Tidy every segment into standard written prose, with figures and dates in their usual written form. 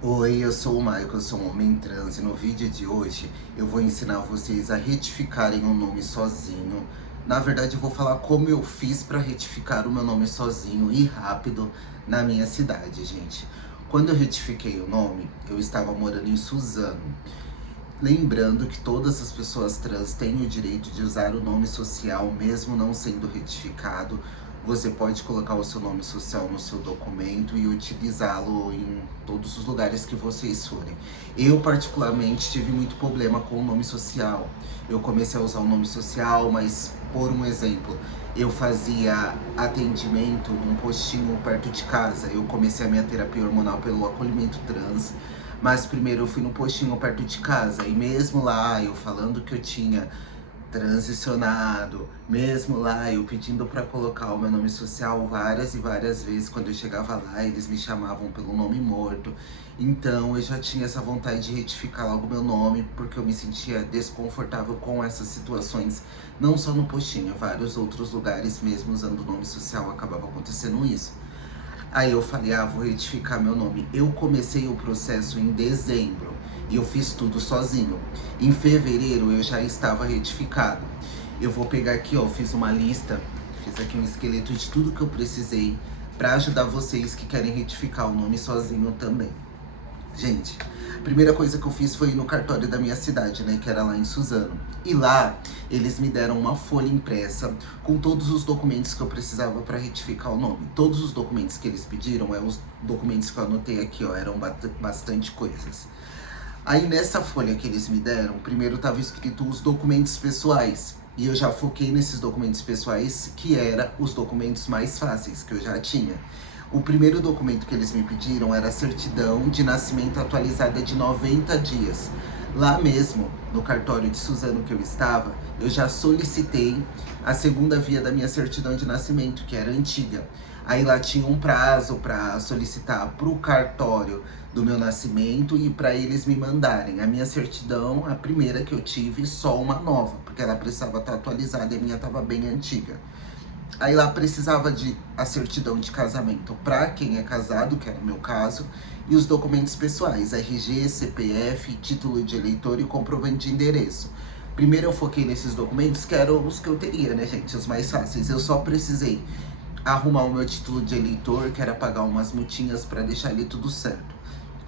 Oi, eu sou o Michael, eu sou um homem trans e no vídeo de hoje eu vou ensinar vocês a retificarem o nome sozinho. Na verdade, eu vou falar como eu fiz para retificar o meu nome sozinho e rápido na minha cidade, gente. Quando eu retifiquei o nome, eu estava morando em Suzano. Lembrando que todas as pessoas trans têm o direito de usar o nome social, mesmo não sendo retificado. Você pode colocar o seu nome social no seu documento e utilizá-lo em todos os lugares que vocês forem. Eu, particularmente, tive muito problema com o nome social. Eu comecei a usar o nome social, mas, por um exemplo, eu fazia atendimento num postinho perto de casa. Eu comecei a minha terapia hormonal pelo acolhimento trans. Mas primeiro eu fui no postinho perto de casa e mesmo lá eu falando que eu tinha transicionado, mesmo lá eu pedindo para colocar o meu nome social várias e várias vezes, quando eu chegava lá eles me chamavam pelo nome morto. Então eu já tinha essa vontade de retificar logo meu nome, porque eu me sentia desconfortável com essas situações, não só no postinho, em vários outros lugares mesmo usando o nome social acabava acontecendo isso. Aí eu falei, vou retificar meu nome. Eu comecei o processo em dezembro e eu fiz tudo sozinho. Em fevereiro eu já estava retificado. Eu vou pegar aqui, ó, fiz uma lista, fiz aqui um esqueleto de tudo que eu precisei para ajudar vocês que querem retificar o nome sozinho também. Gente, a primeira coisa que eu fiz foi ir no cartório da minha cidade, né, que era lá em Suzano. E lá, eles me deram uma folha impressa com todos os documentos que eu precisava para retificar o nome. Todos os documentos que eles pediram, os documentos que eu anotei aqui, ó, eram bastante coisas. Aí nessa folha que eles me deram, primeiro estava escrito os documentos pessoais. E eu já foquei nesses documentos pessoais, que eram os documentos mais fáceis que eu já tinha. O primeiro documento que eles me pediram era a certidão de nascimento atualizada de 90 dias. Lá mesmo, no cartório de Suzano que eu estava, eu já solicitei a segunda via da minha certidão de nascimento, que era antiga. Aí lá tinha um prazo para solicitar para o cartório do meu nascimento e para eles me mandarem a minha certidão, a primeira que eu tive, só uma nova, porque ela precisava estar atualizada e a minha estava bem antiga. Aí lá precisava de a certidão de casamento para quem é casado, que era o meu caso, e os documentos pessoais, RG, CPF, título de eleitor e comprovante de endereço. Primeiro eu foquei nesses documentos, que eram os que eu teria, né, gente, os mais fáceis. Eu só precisei arrumar o meu título de eleitor, que era pagar umas multinhas para deixar ele tudo certo.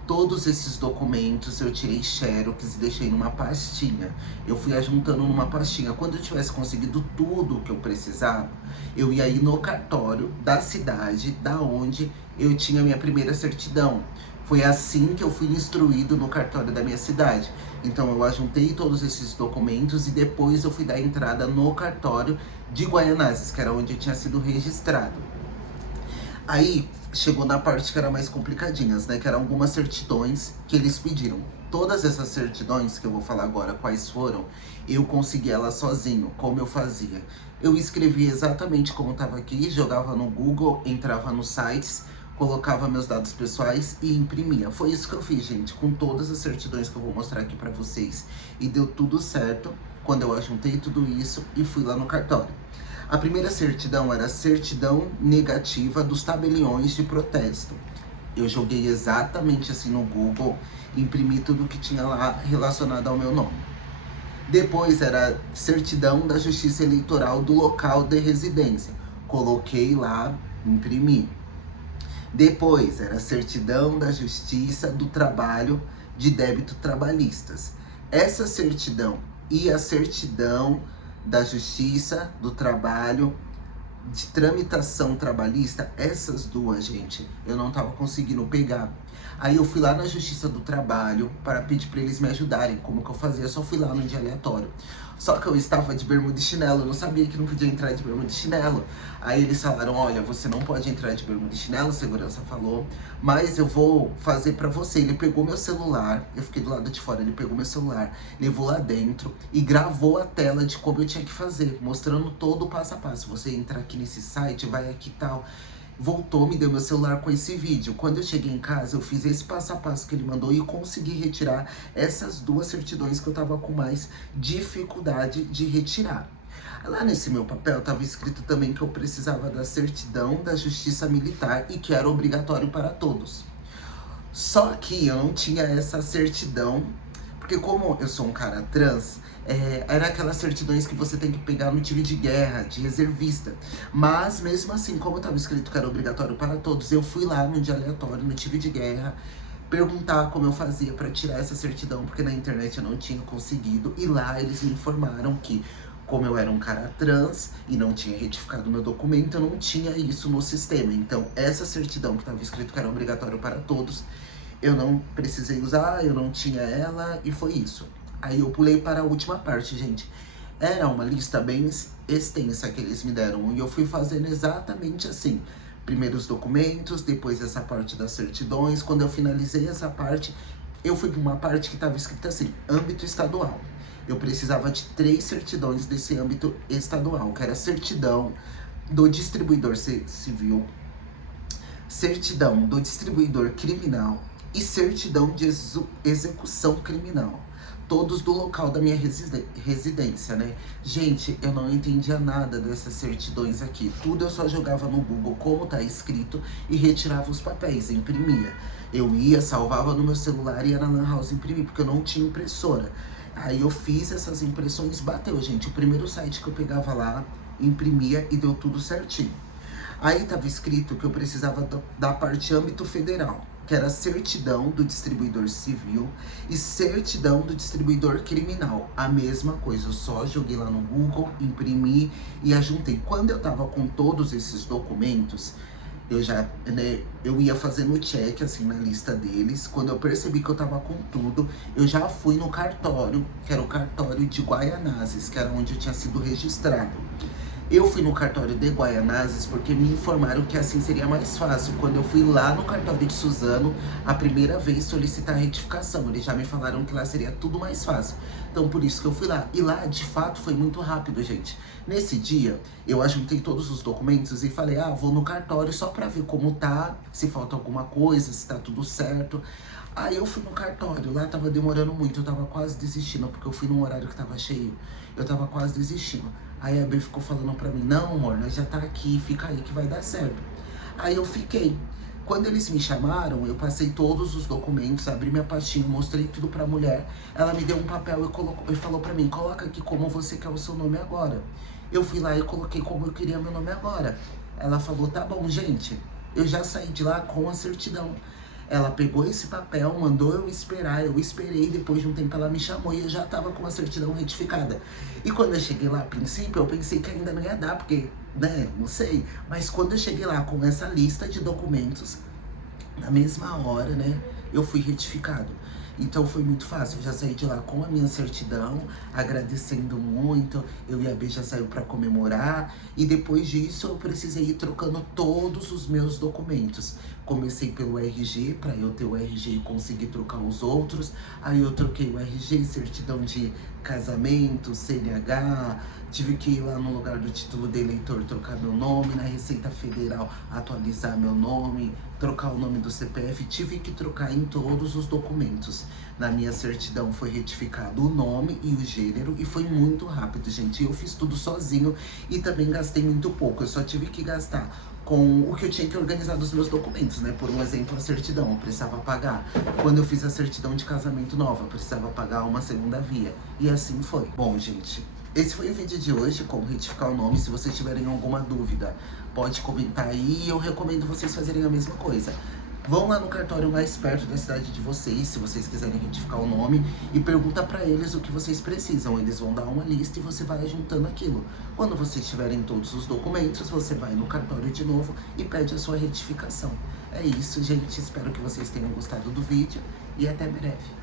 Todos esses documentos eu tirei xerox e deixei numa pastinha. Eu fui ajuntando numa pastinha. Quando eu tivesse conseguido tudo o que eu precisava, eu ia ir no cartório da cidade, da onde eu tinha minha primeira certidão. Foi assim que eu fui instruído no cartório da minha cidade. Então eu ajuntei todos esses documentos e depois eu fui dar entrada no cartório de Guaianazes, que era onde eu tinha sido registrado. Aí chegou na parte que era mais complicadinhas, né? Que eram algumas certidões que eles pediram. Todas essas certidões que eu vou falar agora quais foram, eu consegui elas sozinho, como eu fazia. Eu escrevia exatamente como estava aqui, jogava no Google, entrava nos sites, colocava meus dados pessoais e imprimia. Foi isso que eu fiz, gente, com todas as certidões que eu vou mostrar aqui pra vocês. E deu tudo certo quando eu ajuntei tudo isso e fui lá no cartório. A primeira certidão era a certidão negativa dos tabeliões de protesto. Eu joguei exatamente assim no Google, imprimi tudo que tinha lá relacionado ao meu nome. Depois era a certidão da Justiça Eleitoral do local de residência. Coloquei lá, imprimi. Depois era a certidão da Justiça do Trabalho de débito trabalhistas. Essa certidão e a certidão da Justiça do Trabalho de tramitação trabalhista, essas duas, gente, eu não tava conseguindo pegar. Aí eu fui lá na Justiça do Trabalho para pedir para eles me ajudarem. Como que eu fazia? Eu só fui lá no dia aleatório. Só que eu estava de bermuda e chinelo, eu não sabia que não podia entrar de bermuda e chinelo. Aí eles falaram, olha, você não pode entrar de bermuda e chinelo, a segurança falou, mas eu vou fazer pra você. Ele pegou meu celular, eu fiquei do lado de fora, ele pegou meu celular, levou lá dentro e gravou a tela de como eu tinha que fazer, mostrando todo o passo a passo. Você entra aqui nesse site, vai aqui e tal. Voltou, me deu meu celular com esse vídeo. Quando eu cheguei em casa, eu fiz esse passo a passo que ele mandou e consegui retirar essas duas certidões que eu tava com mais dificuldade de retirar. Lá nesse meu papel estava escrito também que eu precisava da certidão da Justiça Militar e que era obrigatório para todos. Só que eu não tinha essa certidão, porque como eu sou um cara trans, era aquelas certidões que você tem que pegar no tiro de guerra, de reservista. Mas mesmo assim, como estava escrito que era obrigatório para todos, eu fui lá no dia aleatório, no tiro de guerra, perguntar como eu fazia para tirar essa certidão, porque na internet eu não tinha conseguido. E lá eles me informaram que, como eu era um cara trans e não tinha retificado meu documento, eu não tinha isso no sistema. Então, essa certidão que estava escrito que era obrigatório para todos, eu não precisei usar, eu não tinha ela e foi isso. Aí eu pulei para a última parte, gente. Era uma lista bem extensa que eles me deram e eu fui fazendo exatamente assim. Primeiro os documentos, depois essa parte das certidões. Quando eu finalizei essa parte, eu fui para uma parte que estava escrita assim, âmbito estadual. Eu precisava de 3 certidões desse âmbito estadual, que era certidão do distribuidor civil, certidão do distribuidor criminal e certidão de execução criminal. Todos do local da minha residência, né? Gente, eu não entendia nada dessas certidões aqui. Tudo eu só jogava no Google como tá escrito e retirava os papéis, imprimia. Eu ia, salvava no meu celular e ia na Lan House imprimir, porque eu não tinha impressora. Aí eu fiz essas impressões, bateu, gente. O primeiro site que eu pegava lá, imprimia e deu tudo certinho. Aí estava escrito que eu precisava da parte âmbito federal, que era certidão do distribuidor civil e certidão do distribuidor criminal. A mesma coisa, eu só joguei lá no Google, imprimi e ajuntei. Quando eu tava com todos esses documentos, eu ia fazendo o check assim na lista deles. Quando eu percebi que eu tava com tudo, eu já fui no cartório, que era o cartório de Guaianazes, que era onde eu tinha sido registrado. Eu fui no cartório de Guaianazes porque me informaram que assim seria mais fácil. Quando eu fui lá no cartório de Suzano, a primeira vez solicitar a retificação, eles já me falaram que lá seria tudo mais fácil. Então por isso que eu fui lá. E lá, de fato, foi muito rápido, gente. Nesse dia, eu ajuntei todos os documentos e falei, vou no cartório só pra ver como tá, se falta alguma coisa, se tá tudo certo. Aí eu fui no cartório, lá tava demorando muito, eu tava quase desistindo, porque eu fui num horário que tava cheio. Eu tava quase desistindo. Aí a B ficou falando pra mim, não amor, nós já tá aqui, fica aí que vai dar certo. Aí eu fiquei. Quando eles me chamaram, eu passei todos os documentos, abri minha pastinha, mostrei tudo pra mulher. Ela me deu um papel e falou pra mim, coloca aqui como você quer o seu nome agora. Eu fui lá e coloquei como eu queria meu nome agora. Ela falou, tá bom, gente, eu já saí de lá com a certidão. Ela pegou esse papel, mandou eu esperar, eu esperei, depois de um tempo ela me chamou e eu já tava com a certidão retificada. E quando eu cheguei lá, a princípio, eu pensei que ainda não ia dar, porque, né, não sei. Mas quando eu cheguei lá com essa lista de documentos, na mesma hora, né, eu fui retificado. Então foi muito fácil, eu já saí de lá com a minha certidão, agradecendo muito, eu e a B já saiu para comemorar, e depois disso eu precisei ir trocando todos os meus documentos. Comecei pelo RG, para eu ter o RG e conseguir trocar os outros, aí eu troquei o RG, certidão de casamento, CNH, tive que ir lá no lugar do título de eleitor trocar meu nome, na Receita Federal atualizar meu nome, trocar o nome do CPF, tive que trocar em todos os documentos. Na minha certidão foi retificado o nome e o gênero e foi muito rápido, gente. Eu fiz tudo sozinho e também gastei muito pouco. Eu só tive que gastar com o que eu tinha que organizar dos meus documentos, né? Por um exemplo, a certidão, eu precisava pagar. Quando eu fiz a certidão de casamento nova, eu precisava pagar uma segunda via. E assim foi. Bom, gente, esse foi o vídeo de hoje, como retificar o nome. Se vocês tiverem alguma dúvida, pode comentar aí. Eu recomendo vocês fazerem a mesma coisa. Vão lá no cartório mais perto da cidade de vocês, se vocês quiserem retificar o nome, e pergunta pra eles o que vocês precisam. Eles vão dar uma lista e você vai juntando aquilo. Quando vocês tiverem todos os documentos, você vai no cartório de novo e pede a sua retificação. É isso, gente. Espero que vocês tenham gostado do vídeo e até breve.